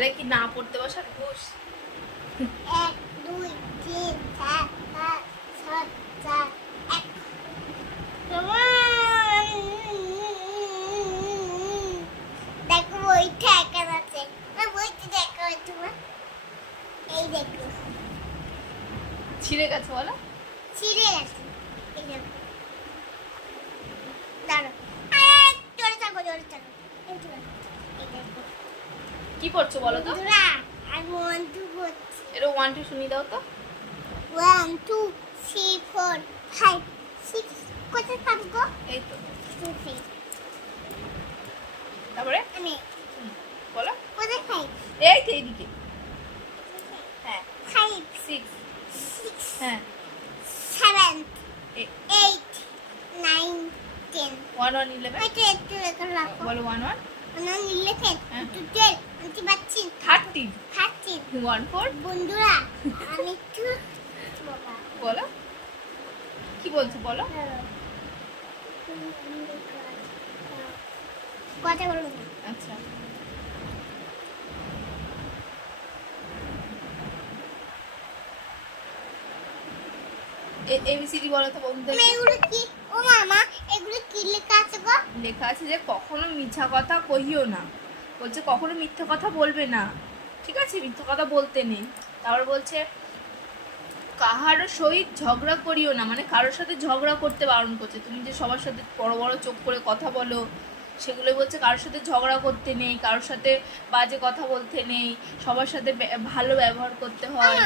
এটা কি না পড়তে বসার ঘুষ? 1 2 3 4 5 6 7 1 দেখো বইটা একা আছে না, বইটা দেখো তোমার এই দেখো ছিঁড়ে গেছে বলো? ছিঁড়ে গেছে। এই দেখো দাঁড়াও, জোরে চাপো জোরে চাপো, এই দেখো কি পড়ছো বলো তো? বন্ধুরা আর 1 2 করছি। এটা 1 2 শুনিয়ে দাও তো। 1 2 3 4 5 6 কোথায় থাকবো? এই তো। 2 3 তারপরে আমি বলো। কোথায় খাই? এই তো এইদিকে। হ্যাঁ 5 6 6 হ্যাঁ 7 8 8 9 10 1 1 11 ওইটা একটু রেখে রাখো। বলো 1 1 অনন 11 হ্যাঁ। 12 আমি পাচ্ছি 13 13 1 4 বন্ধুরা আমি একটু বাবা বলো কি বলছো বলো। কথা বলবো না। আচ্ছা এবিসিডি বলো তো বন্ধুদের। তুমি এগুলো কি, ও মামা এগুলো কি লেখা আছে গো? লেখা আছে যে কখনো মিথ্যা কথা কহিও না, বলছে কখনো মিথ্যা কথা বলবে না, ঠিক আছে? মিথ্যা কথা বলতে নেই। তারপর বলছে কাহারও সহিত ঝগড়া করিও না, মানে কারোর সাথে ঝগড়া করতে বারণ করছে। তুমি যে সবার সাথে বড় বড় চোখ করে কথা বলো সেগুলো বলছে কারোর সাথে ঝগড়া করতে নেই, কারোর সাথে বাজে কথা বলতে নেই, সবার সাথে ভালো ব্যবহার করতে হয়।